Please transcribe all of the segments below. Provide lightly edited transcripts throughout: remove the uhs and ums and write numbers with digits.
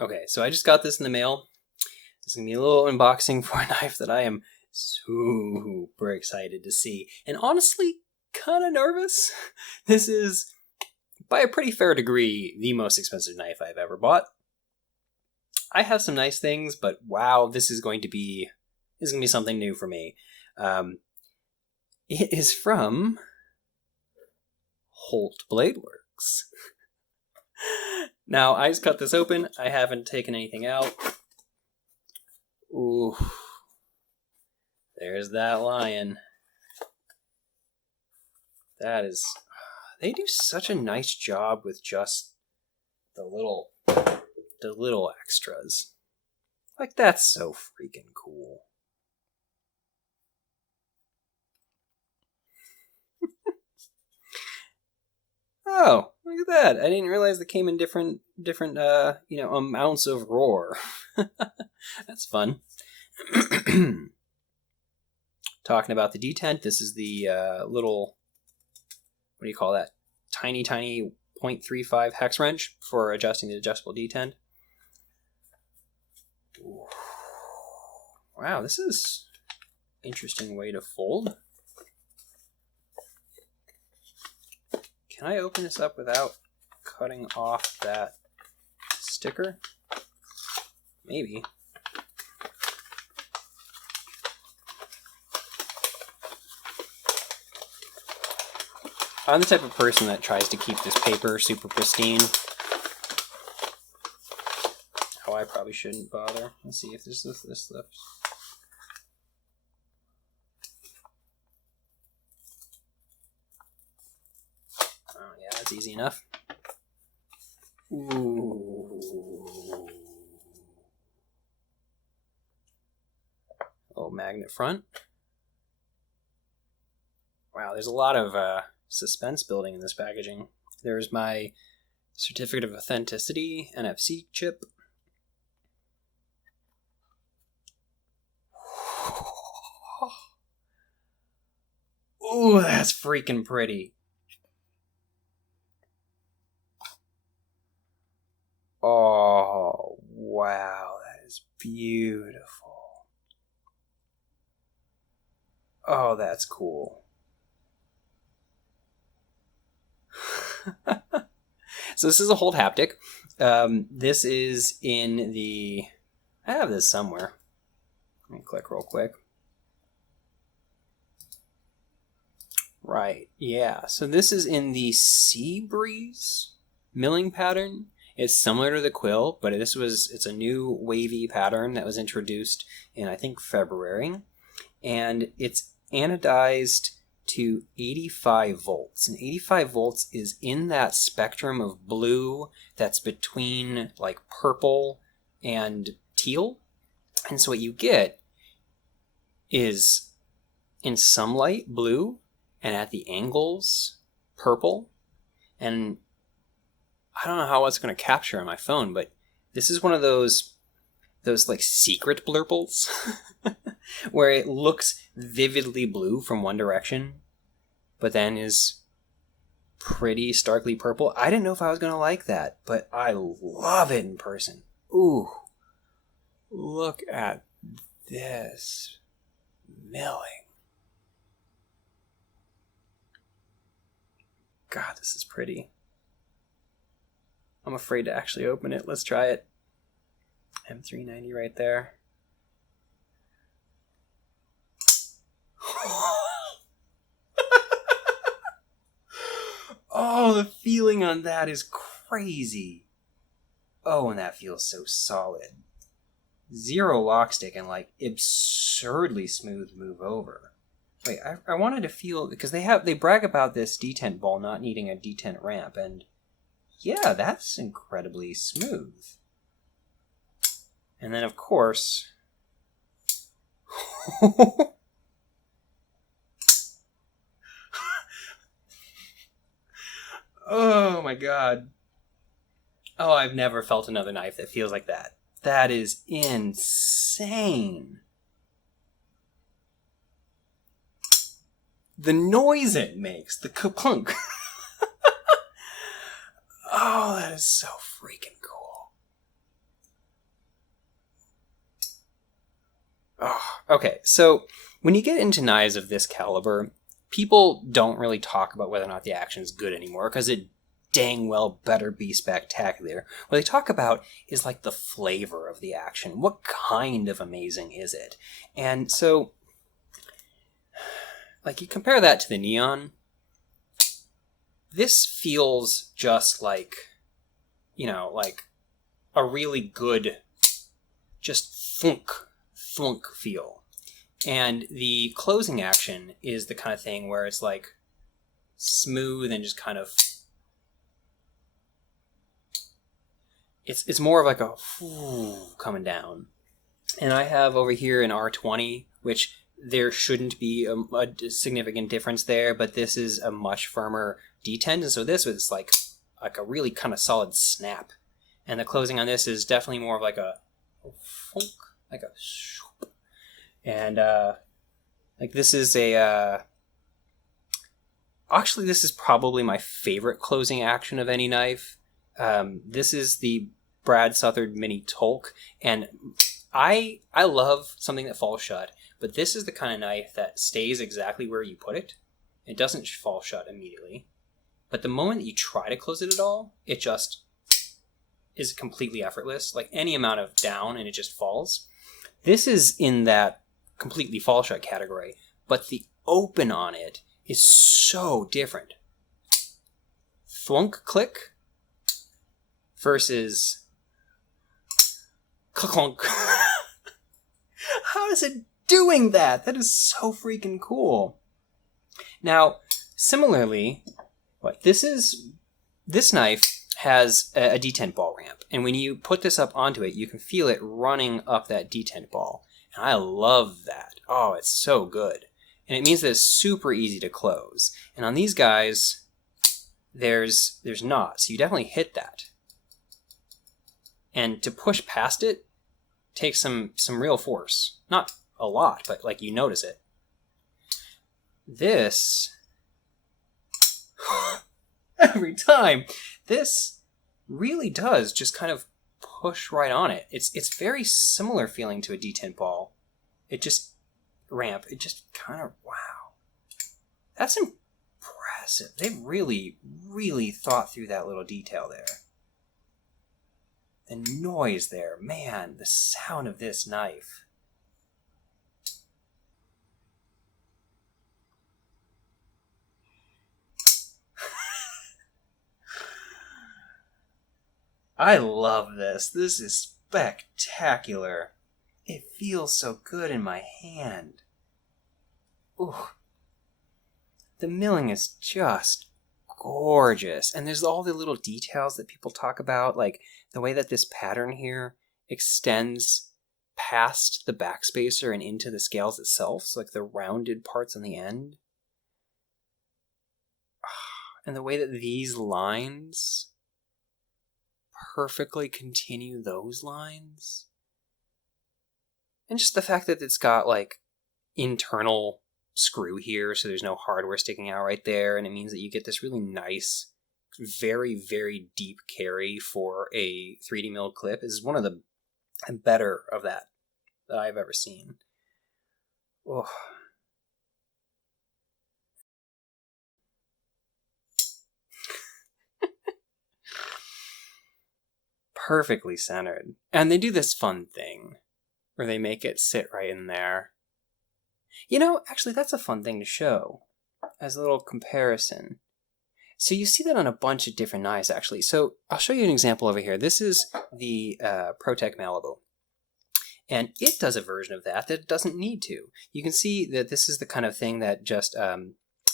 Okay, so I just got this in the mail. This is going to be a little unboxing for a knife that I am super excited to see. And honestly, kind of nervous. This is, by a pretty fair degree, the most expensive knife I've ever bought. I have some nice things, but wow, this is going to be something new for me. It is from Holt Bladeworks. Now, I just cut this open. I haven't taken anything out. Ooh. There's that lion. That is... They do such a nice job with just the little extras. Like, that's so freaking cool. Oh, look at that. I didn't realize they came in different amounts of roar. That's fun. Talking about the Detent, this is the little, what do you call that? Tiny 0.35 hex wrench for adjusting the adjustable detent. Wow, this is an interesting way to fold. Can I open this up without cutting off that sticker? Maybe. I'm the type of person that tries to keep this paper super pristine. Oh, I probably shouldn't bother. Let's see if this lifts. Oh yeah, that's easy enough. Ooh. Little magnet front. Wow, there's a lot of suspense building in this packaging. There's my certificate of authenticity NFC chip. Ooh, that's freaking pretty. Oh, wow, that is beautiful. Oh, that's cool. So this is a Holt Haptic. This is in the... I have this somewhere. Let me click real quick. Right, yeah. So this is in the Sea Breeze milling pattern. It's similar to the quill, but it's a new wavy pattern that was introduced in, I think, February. And it's anodized to 85 volts. And 85 volts is in that spectrum of blue that's between like purple and teal. And so what you get is in some light blue and at the angles purple. And I don't know how it's going to capture on my phone, but this is one of those like secret blurples where it looks vividly blue from one direction, but then is pretty starkly purple. I didn't know if I was going to like that, but I love it in person. Ooh, look at this milling. God, this is pretty. I'm afraid to actually open it. Let's try it. M390 right there. Oh, the feeling on that is crazy. Oh, and that feels so solid. Zero lock stick and like absurdly smooth move over. Wait, I wanted to feel, because they brag about this detent ball not needing a detent ramp, and yeah, that's incredibly smooth. And then, of course... Oh my god. Oh, I've never felt another knife that feels like that. That is insane. The noise it makes, the kapunk. Oh, that is so freaking cool. Okay, so when you get into knives of this caliber, people don't really talk about whether or not the action is good anymore, because it dang well better be spectacular. What they talk about is like the flavor of the action. What kind of amazing is it? And so, like, you compare that to the Neon, this feels just like, you know, like a really good, just thunk feel. And the closing action is the kind of thing where it's like smooth and just kind of, it's more of like a coming down. And I have over here an R20, which there shouldn't be a significant difference there, but this is a much firmer detent, and so this was like a really kind of solid snap. And the closing on this is definitely more of like a funk, like a shoop. And like this is a actually this is probably my favorite closing action of any knife. This is the Brad Southard Mini Tolk, and I love something that falls shut, but this is the kind of knife that stays exactly where you put it. It doesn't fall shut immediately, but the moment that you try to close it at all, it just is completely effortless, like any amount of down and it just falls. This is in that completely fall shut category, but the open on it is so different. Thwunk click versus clunk. How is it doing that? That is so freaking cool. Now, similarly, this knife has a detent ball ramp, and when you put this up onto it, you can feel it running up that detent ball. And I love that. Oh, it's so good. And it means that it's super easy to close. And on these guys, there's not. So you definitely hit that. And to push past it takes some real force. Not a lot, but like you notice it. This every time, this really does just kind of push right on it. It's very similar feeling to a detent ball. It just kind of, wow. That's impressive. They really thought through that little detail there. The noise there, man, the sound of this knife. I love this. This is spectacular. It feels so good in my hand. Ooh. The milling is just gorgeous. And there's all the little details that people talk about, like the way that this pattern here extends past the backspacer and into the scales itself. So like the rounded parts on the end. And the way that these lines perfectly continue those lines. And just the fact that it's got like internal screw here, so there's no hardware sticking out right there, and it means that you get this really nice, very deep carry for a 3D milled clip. This is one of the better of that I've ever seen. Oh. Perfectly centered. And they do this fun thing where they make it sit right in there. You know, actually, that's a fun thing to show as a little comparison. So you see that on a bunch of different knives, actually. So I'll show you an example over here. This is the ProTech Malibu. And it does a version of that doesn't need to. You can see that this is the kind of thing that just,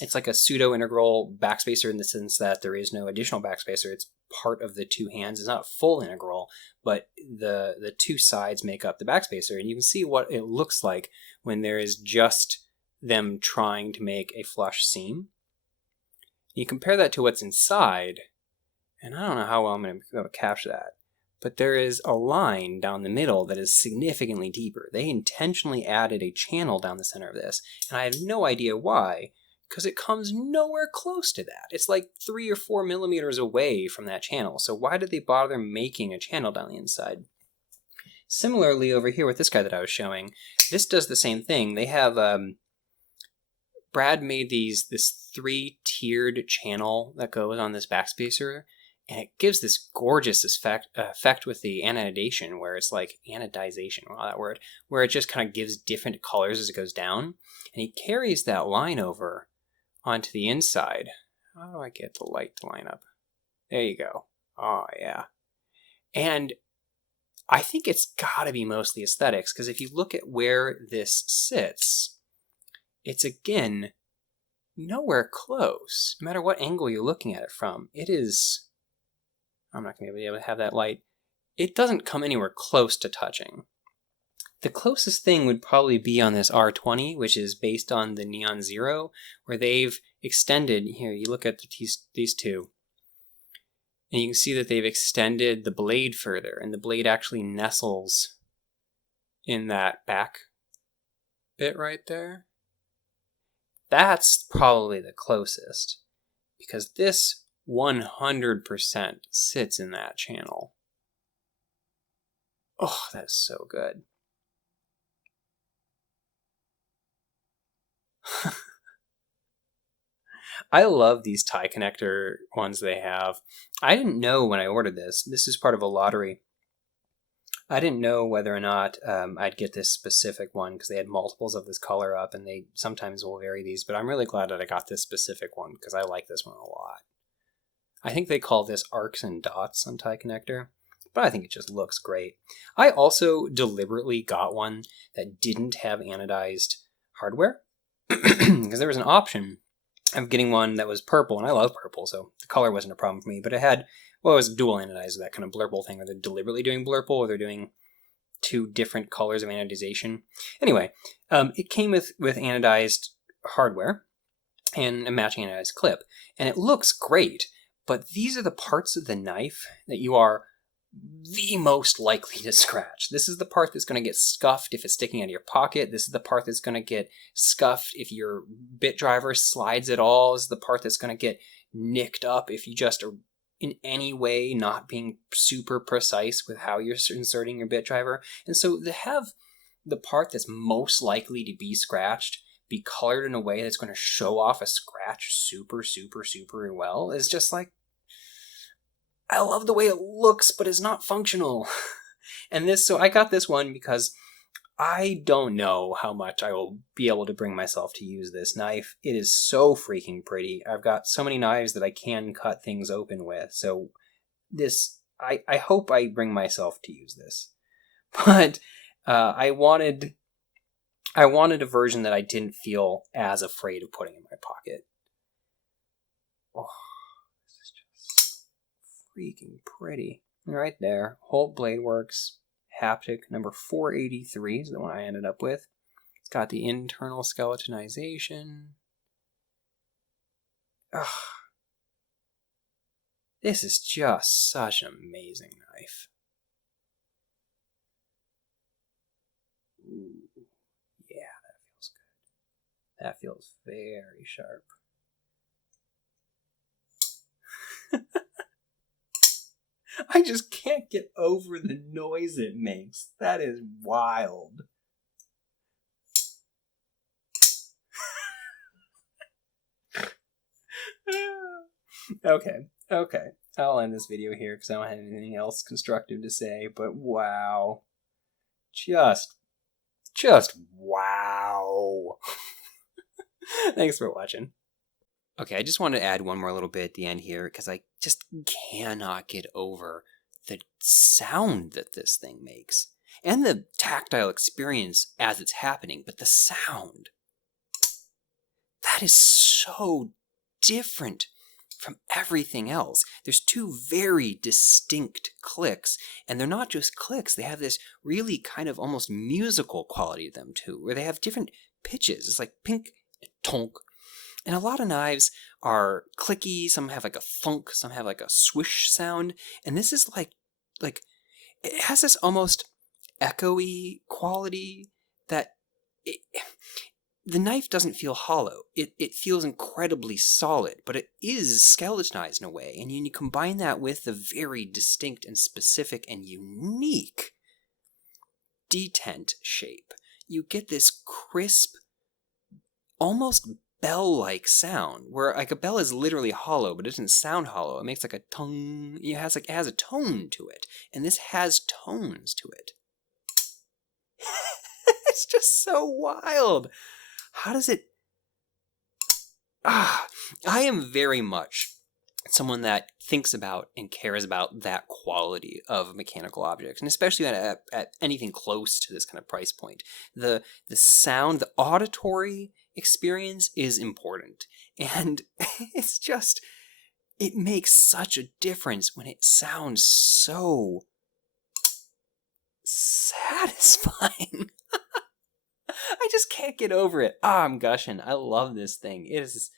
it's like a pseudo-integral backspacer in the sense that there is no additional backspacer. It's part of the two hands. It's not a full integral, but the two sides make up the backspacer. And you can see what it looks like when there is just them trying to make a flush seam. You compare that to what's inside, and I don't know how well I'm going to be able to capture that, but there is a line down the middle that is significantly deeper. They intentionally added a channel down the center of this, and I have no idea why, because it comes nowhere close to that. It's like 3 or 4 millimeters away from that channel. So why did they bother making a channel down the inside? Similarly over here with this guy that I was showing, this does the same thing. They have, Brad made this 3-tiered channel that goes on this backspacer, and it gives this gorgeous effect with the anodization, where it's like anodization, wow, that word, where it just kind of gives different colors as it goes down, and he carries that line over onto the inside. How do I get the light to line up? There you go. Oh, yeah. And I think it's got to be mostly aesthetics, because if you look at where this sits, it's, again, nowhere close. No matter what angle you're looking at it from, it is... I'm not going to be able to have that light. It doesn't come anywhere close to touching. The closest thing would probably be on this R20, which is based on the Neon Zero, where they've extended... Here, you look at these two, and you can see that they've extended the blade further, and the blade actually nestles in that back bit right there. That's probably the closest, because this 100% sits in that channel. Oh, that's so good. I love these tie connector ones they have. I didn't know when I ordered this. This is part of a lottery. I didn't know whether or not I'd get this specific one, because they had multiples of this color up, and they sometimes will vary these, but I'm really glad that I got this specific one, because I like this one a lot. I think they call this arcs and dots on tie connector, but I think it just looks great. I also deliberately got one that didn't have anodized hardware, because there was an option of getting one that was purple, and I love purple, so the color wasn't a problem for me, but it had, well, it was dual anodized, that kind of blurple thing, where they're deliberately doing blurple, or they're doing 2 different colors of anodization. Anyway, it came with anodized hardware and a matching anodized clip, and it looks great. But these are the parts of the knife that you are the most likely to scratch. This is the part that's going to get scuffed if it's sticking out of your pocket. This is the part that's going to get scuffed if your bit driver slides at all. This is the part that's going to get nicked up if you just are in any way not being super precise with how you're inserting your bit driver. And so to have the part that's most likely to be scratched be colored in a way that's going to show off a scratch super, super, super well is just like, I love the way it looks, but it's not functional. And so I got this one because I don't know how much I will be able to bring myself to use this knife. It is so freaking pretty. I've got so many knives that I can cut things open with. So this, I hope I bring myself to use this. But I wanted a version that I didn't feel as afraid of putting in my pocket. Oh, this is just so freaking pretty. Right there. Holt Blade Works Haptic number 483 is the one I ended up with. It's got the internal skeletonization. Ugh. This is just such an amazing knife. Ooh. Yeah, that feels good. That feels very sharp. I just can't get over the noise it makes. That is wild. Okay. I'll end this video here because I don't have anything else constructive to say, but wow. Just wow. Thanks for watching. Okay, I just wanted to add one more little bit at the end here because I just cannot get over the sound that this thing makes and the tactile experience as it's happening, but the sound, that is so different from everything else. There's 2 very distinct clicks, and they're not just clicks, they have this really kind of almost musical quality to them too, where they have different pitches. It's like pink and tonk. And a lot of knives are clicky, some have like a thunk, some have like a swish sound, and this is like it has this almost echoey quality that the knife doesn't feel hollow. It feels incredibly solid, but it is skeletonized in a way, and you combine that with the very distinct and specific and unique detent shape, you get this crisp, almost bell-like sound, where like a bell is literally hollow, but it doesn't sound hollow. It makes like a tongue. It has a tone to it, and this has tones to it. It's just so wild. How does it? I am very much someone that thinks about and cares about that quality of mechanical objects, and especially at anything close to this kind of price point. The sound, the auditory experience is important, and it's just, it makes such a difference when it sounds so satisfying. I just can't get over it. I'm gushing. I love this thing. It is...